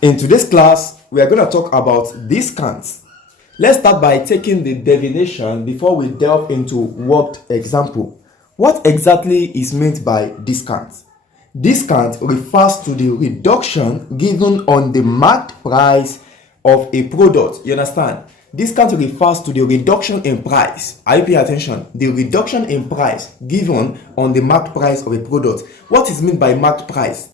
In today's class, we are going to talk about discounts. Let's start by taking the definition before we delve into worked example. What exactly is meant by discount? Discount refers to the reduction given on the marked price of a product. You understand? Discount refers to the reduction in price. Are you paying attention? The reduction in price given on the marked price of a product. What is meant by marked price?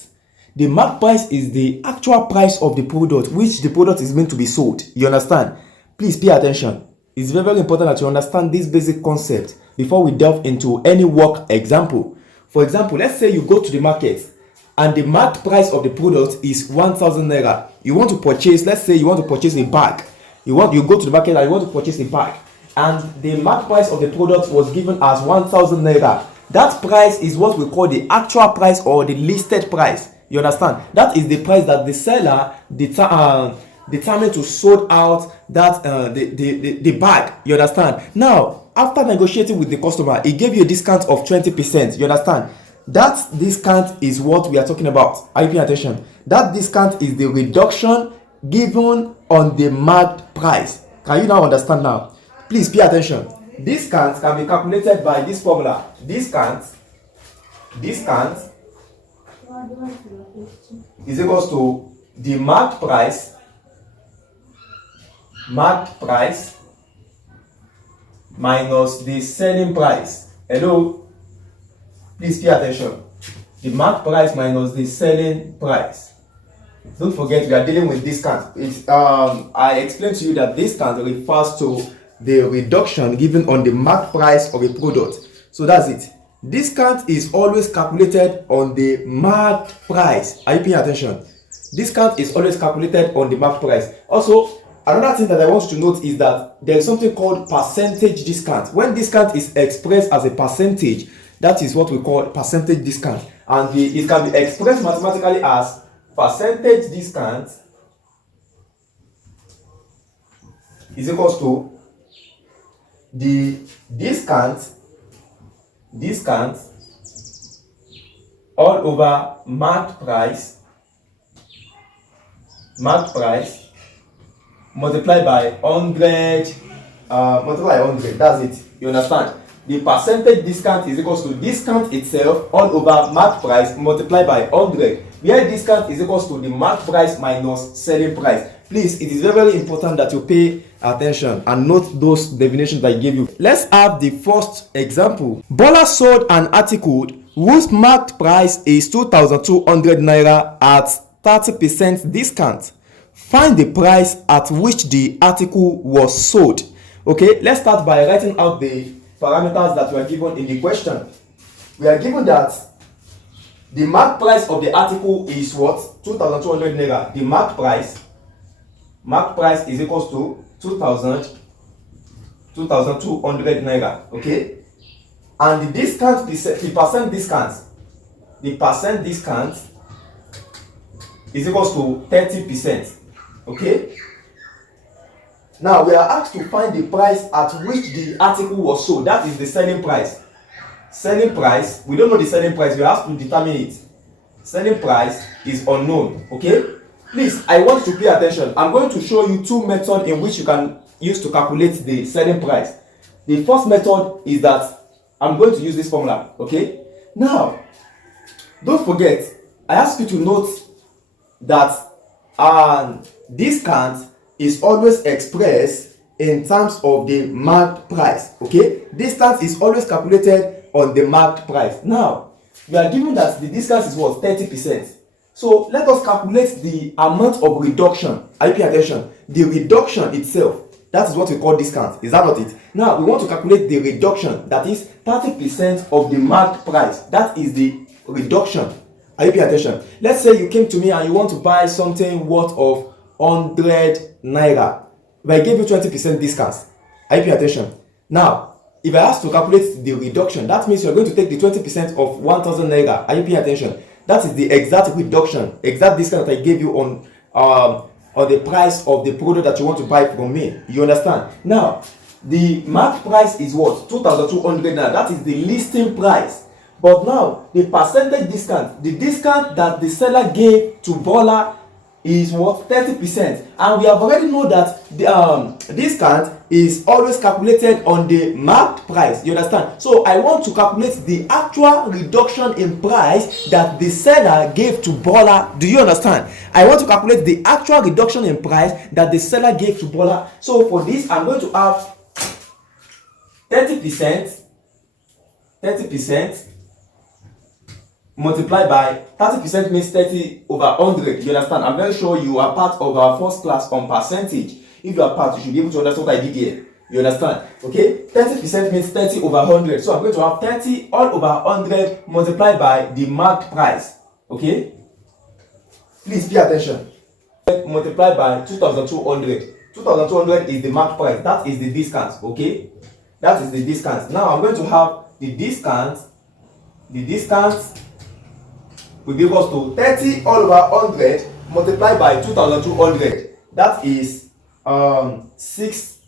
The marked price is the actual price of the product which the product is meant to be sold. You understand? Please pay attention. It's very, very important that you understand this basic concept before we delve into any work example. For example, let's say you go to the market and the marked price of the product is 1,000 naira. You want to purchase, let's say you want to purchase a bag. You go to the market and you want to purchase a bag, and the marked price of the product was given as 1,000 naira. That price is what we call the actual price or the listed price. You understand? That is the price that the seller determined to sold out that the bag. You understand? Now, after negotiating with the customer, he gave you a discount of 20%. You understand? That discount is what we are talking about. Are you paying attention? That discount is the reduction given on the marked price. Can you now understand now? Please pay attention. Discount can be calculated by this formula. Discount is equals to the marked price minus the selling price. Hello, please pay attention. The marked price minus the selling price. Don't forget, we are dealing with discount. I explained to you that discount refers to the reduction given on the marked price of a product. So that's it. Discount is always calculated on the marked price. Are you paying attention? Discount is always calculated on the marked price. Also, another thing that I want you to note is that there is something called percentage discount. When discount is expressed as a percentage, that is what we call percentage discount. And it can be expressed mathematically as percentage discount is equals to the discount all over marked price multiplied by 100 that's it. You understand? The percentage discount is equals to discount itself all over marked price multiplied by 100, where discount is equals to the marked price minus selling price. Please, it is very, very important that you pay attention and note those definitions I gave you. Let's have the first example. Bola sold an article whose marked price is 2,200 naira at 30% discount. Find the price at which the article was sold. Okay, let's start by writing out the parameters that were given in the question. We are given that the marked price of the article is what? 2,200 naira. The marked price is equals to 2,200 naira. Okay, and the discount, the percent discount is equals to 30%. Okay, now we are asked to find the price at which the article was sold. That is the selling price. We don't know the selling price. We have to determine it. Selling price is unknown. Okay, please, I want you to pay attention. I'm going to show you two methods in which you can use to calculate the selling price. The first method is that I'm going to use this formula. Okay, now don't forget, I ask you to note that discount is always expressed in terms of the marked price. Okay, discount is always calculated on the marked price. Now we are given that the discount is what? 30%. So let us calculate the amount of reduction. Are you paying attention? The reduction itself, that is what we call discount. Is that not it? Now we want to calculate the reduction, that is 30% of the marked price. That is the reduction. Are you paying attention? Let's say you came to me and you want to buy something worth of 100 naira. If I give you 20% discount, are you paying attention? Now, if I ask to calculate the reduction, that means you're going to take the 20% of 1,000 naira. Are you paying attention? That is the exact reduction, exact discount that I gave you on the price of the product that you want to buy from me. You understand? Now, the marked price is what? 2,200 naira. That is the listing price. But now, the percentage discount, the discount that the seller gave to Bola is what? 30%. And we have already know that the discount is always calculated on the marked price. You understand? So I want to calculate the actual reduction in price that the seller gave to Bola. Do you understand? I want to calculate the actual reduction in price that the seller gave to Bola. So for this, I'm going to have 30% multiplied by 30% means 30 over 100. You understand? I'm very sure you are part of our first class on percentage. If you are part, you should be able to understand what I did here. You understand? Okay? 30% means 30 over 100. So I'm going to have 30 all over 100 multiplied by the marked price. Okay? Please pay attention. Multiplied by 2,200. 2,200 is the marked price. That is the discount. Okay? That is the discount. Now I'm going to have the discount. The discount will be equals to 30 all over 100 multiplied by 2,200. That is 6.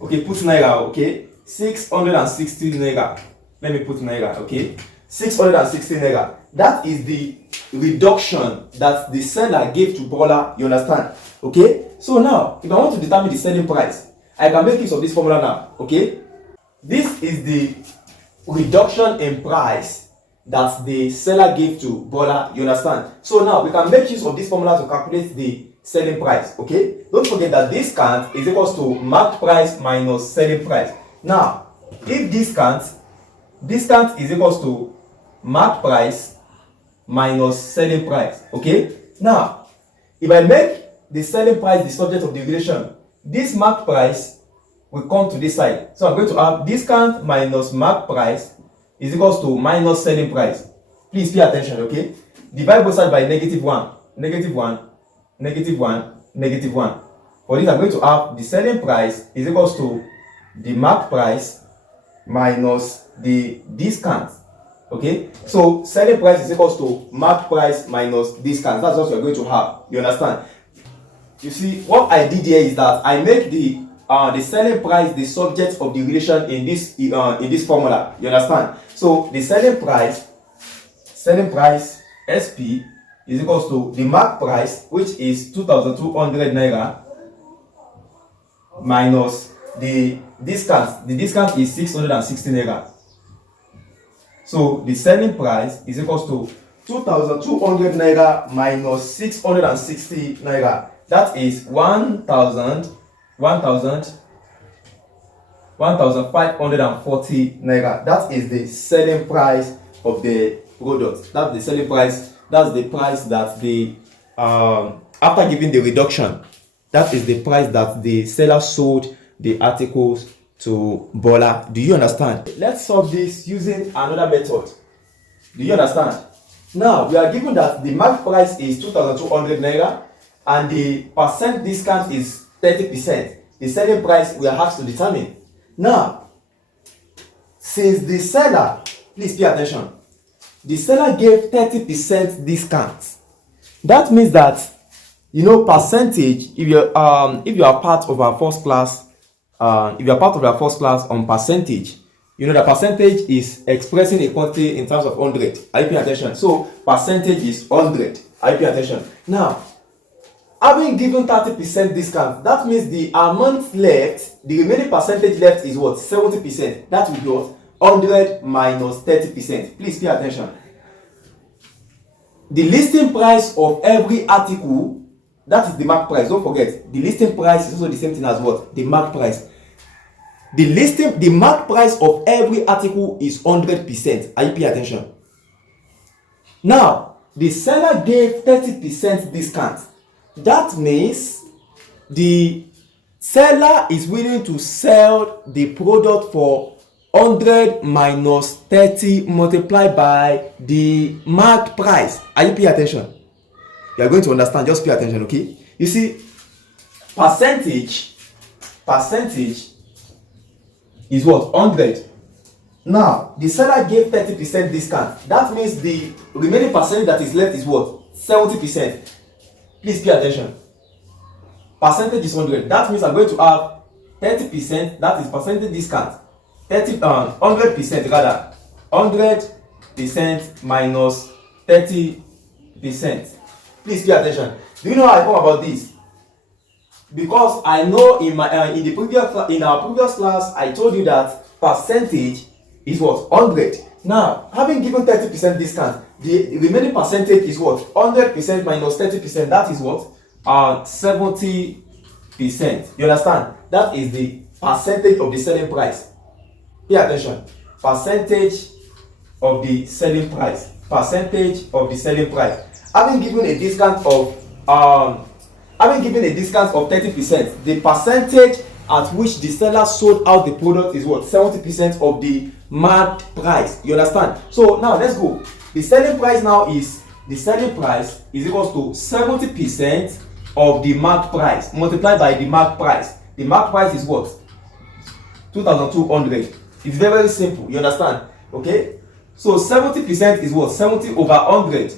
Okay, put naira. Okay, 660 naira. Let me put naira. Okay, 660 naira. That is the reduction that the seller gave to Bola. You understand? Okay. So now, if I want to determine the selling price, I can make use of this formula now. Okay. This is the reduction in price that the seller gave to Bola. You understand? So now we can make use of this formula to calculate the selling price. Okay, don't forget that discount is equals to marked price minus selling price. Now if discount is equals to marked price minus selling price. Okay, now if I make the selling price the subject of the relation, this marked price will come to this side. So I'm going to have discount minus marked price is equals to minus selling price. Please pay attention, okay? Divide both sides by -1, -1, -1, -1. For this, I'm going to have the selling price is equals to the marked price minus the discount. Okay? So selling price is equals to marked price minus discount. That's what you're going to have. You understand? You see, what I did here is that I make the selling price the subject of the relation in this formula. You understand? So the selling price SP is equals to the marked price, which is 2,200 naira, minus the discount. The discount is 660 naira. So the selling price is equals to 2,200 naira minus 660 naira. That is 1,540 naira. That is the selling price of the product. That's the selling price. That's the price that the after giving the reduction, that is the price that the seller sold the articles to Bola. Do you understand? Let's solve this using another method. Do you understand? Now we are given that the marked price is 2,200 naira and the percent discount is 30%. The selling price we are asked to determine. Now, since the seller, please pay attention, the seller gave 30% discount. That means that, you know, percentage, if you are part of our first class, on percentage, you know the percentage is expressing a quantity in terms of 100. Are you paying attention? So percentage is 100. Are you paying attention? Now, having given 30% discount, that means the amount left, the remaining percentage left is what? 70%. That will be what? 100 minus 30%. Please pay attention. The listing price of every article, that is the marked price. Don't forget, the listing price is also the same thing as what? The marked price. The marked price of every article is 100%. Are you paying attention? Now, the seller gave 30% discount. That means the seller is willing to sell the product for 100 minus 30 multiplied by the marked price. Are you paying attention? You are going to understand. Just pay attention, okay? You see, percentage is what? 100. Now, the seller gave 30% discount. That means the remaining percentage that is left is what? 70%. Please pay attention. Percentage is 100. That means I'm going to have 30%. That is percentage discount. 100% rather. 100% minus 30%. Please pay attention. Do you know how I come about this? Because I know in our previous class I told you that percentage is what? 100. Now, having given 30% discount, the remaining percentage is what? 100% minus 30%. That is what? 70%. You understand? That is the percentage of the selling price. Pay attention. Percentage of the selling price. Percentage of the selling price. Having given a discount of 30%, the percentage at which the seller sold out the product is what? 70% of the marked price. You understand? So now let's go. The selling price is equals to 70% of the marked price multiplied by the marked price. The marked price is what? 2,200. It's very, very simple. You understand? Okay? So 70% is what? 70 over 100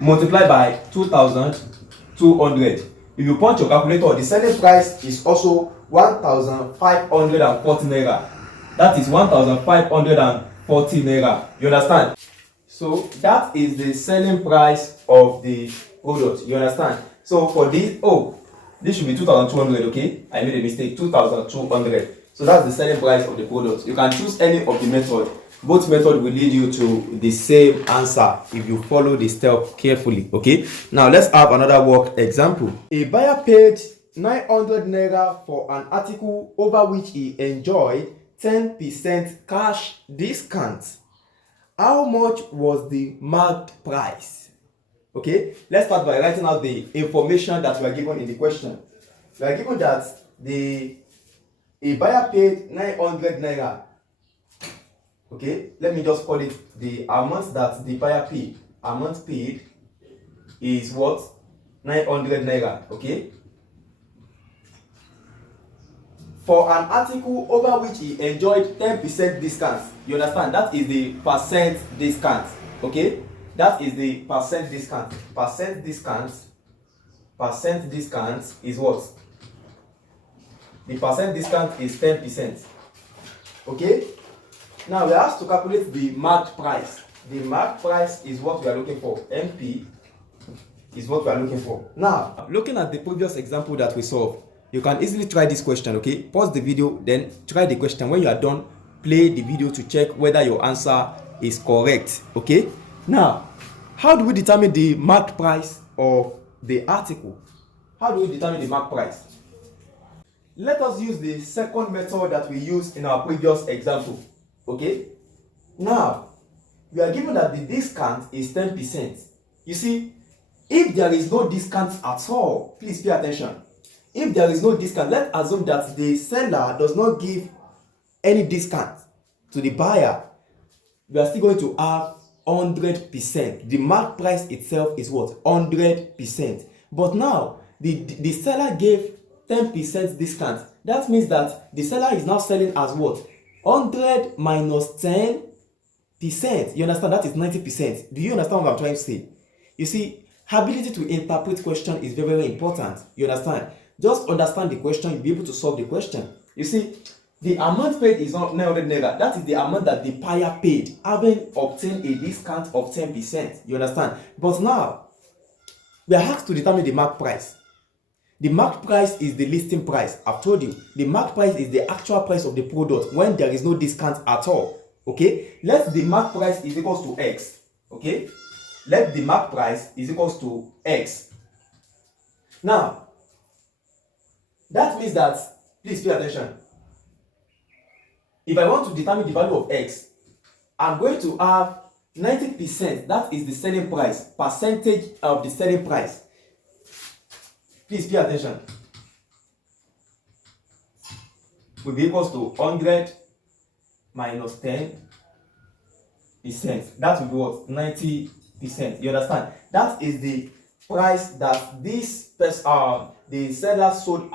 multiplied by 2,200. If you punch your calculator, the selling price is also 1,540 naira. That is 1,540 naira. You understand? So that is the selling price of the product. You understand? So for this, this should be 2,200. Okay, I made a mistake. 2,200. So that's the selling price of the product. You can choose any of the method. Both methods will lead you to the same answer if you follow the step carefully. Okay, now let's have another work example. A buyer paid 900 naira for an article over which he enjoyed 10% cash discount. How much was the marked price? Okay, let's start by writing out the information that we are given in the question. We are given that a buyer paid 900 naira. Okay, let me just call it the amount that the buyer paid. Amount paid is what? 900 naira. Okay, for an article over which he enjoyed 10% discount. You understand? That is the percent discount. Okay, that is the percent discount. Percent discount is what? The percent discount is 10%. Okay, now we are asked to calculate the marked price. The marked price is what we are looking for. MP is what we are looking for. Now, looking at the previous example that we solved, you can easily try this question. Okay, pause the video, then try the question. When you are done, play the video to check whether your answer is correct. Okay, now how do we determine the marked price of the article? How do we determine the marked price? Let us use the second method that we used in our previous example. Okay, now we are given that the discount is 10%. You see, if there is no discount at all, please pay attention. If there is no discount, let's assume that the seller does not give any discount to the buyer. We are still going to have 100%. The marked price itself is what? 100%. But now the seller gave 10% discount. That means that the seller is now selling as what? 100 minus 10%. You understand? That is 90%. Do you understand what I'm trying to say? You see, ability to interpret question is very, very important. You understand? Just understand the question, you'll be able to solve the question. You see, the amount paid is not 900 naira. That is the amount that the buyer paid, having obtained a discount of 10%. You understand? But now, we are asked to determine the marked price. The marked price is the listing price. I've told you, the marked price is the actual price of the product when there is no discount at all. Okay, let the marked price is equals to X. Okay, let the marked price is equals to X. Now, that means that, please pay attention. If I want to determine the value of X, I'm going to have 90%. That is the selling price, percentage of the selling price. Please pay attention. Will be equals to 100 minus 10%. That will be what? 90%. You understand? That is the price that this the seller sold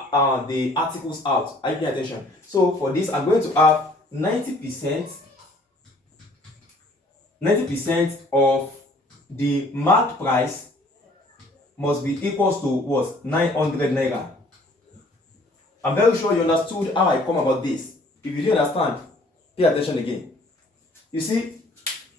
the articles out. Are you paying attention? So for this, I'm going to have 90% of the marked price must be equals to what? 900 naira. I'm very sure you understood how I come about this. If you didn't understand, pay attention again. You see,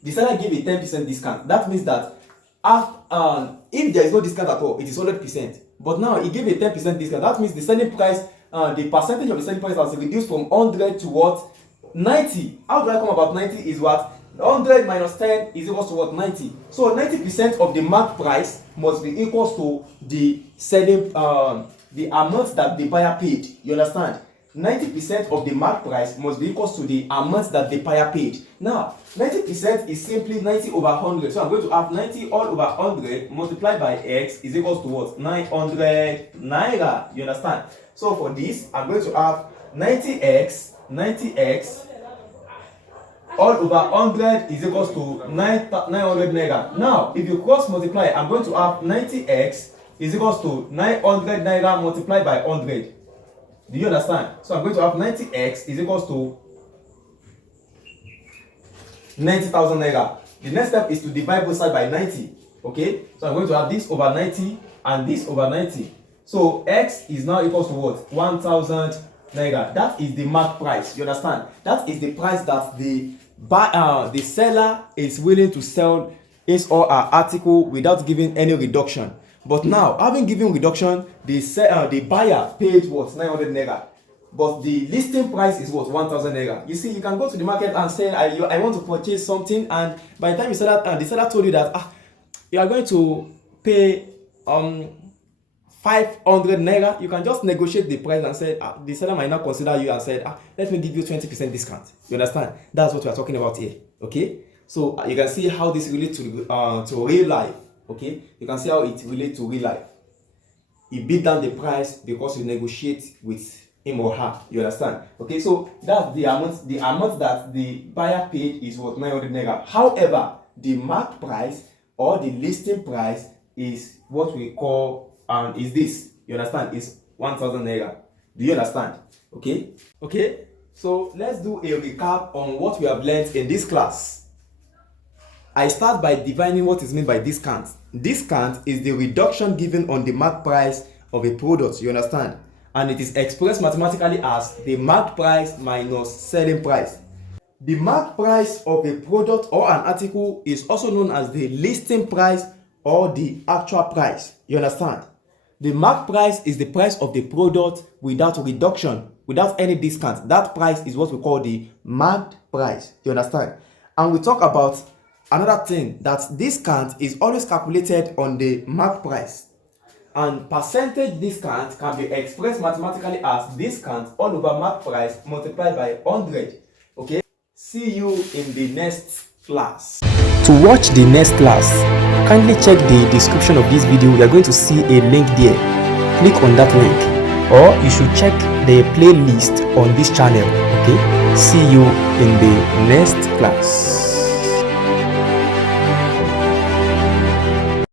the seller gave a 10% discount. That means that if there is no discount at all, it is 100%. But now he gave a 10% discount. That means the selling price, the percentage of the selling price has reduced from 100 to what? 90. How do I come about 90 is what? 100 minus 10 is equals to what? 90. So 90% of the market price must be equals to the selling, the amount that the buyer paid. You understand? 90% of the market price must be equals to the amount that the buyer paid. Now, 90% is simply 90 over 100. So I'm going to have 90 all over 100 multiplied by x is equals to what? 900 naira. You understand? So for this, I'm going to have 90x all over 100 is equals to 900 naira. Now, if you cross multiply, I'm going to have 90x is equals to 900 naira multiplied by 100. Do you understand? So I'm going to have 90x is equals to 90,000 naira. The next step is to divide both sides by 90. Okay? So I'm going to have this over 90 and this over 90. So x is now equals to what? 1,000 naira. That is the market price. You understand? That is the price that the seller is willing to sell his or her article without giving any reduction. But now, having given reduction, the buyer paid what? 900 naira. But the listing price is what? 1,000 naira. You see, you can go to the market and say, I want to purchase something, and by the time the seller told you that you are going to pay 500 naira, you can just negotiate the price and say, the seller might not consider you and said, let me give you 20% discount. You understand? That's what we are talking about here. Okay? So you can see how this relates to real life. Okay, you can see how it relates to real life. You beat down the price because you negotiate with him or her. You understand? Okay, so that's the amount. The amount that the buyer paid is what? 900 naira. However, the market price or the listing price is what we call is this. You understand? Is 1,000 naira. Do you understand? Okay. Okay. So let's do a recap on what we have learned in this class. I start by defining what is meant by discount. Discount is the reduction given on the market price of a product, you understand? And it is expressed mathematically as the market price minus selling price. The market price of a product or an article is also known as the listing price or the actual price, you understand? The market price is the price of the product without reduction, without any discount. That price is what we call the market price, you understand? And we talk about another thing, that discount is always calculated on the market price, and percentage discount can be expressed mathematically as discount all over market price multiplied by 100. Okay, see you in the next class. To watch the next class, kindly check the description of this video. You are going to see a link there. Click on that link, or you should check the playlist on this channel. Okay, see you in the next class.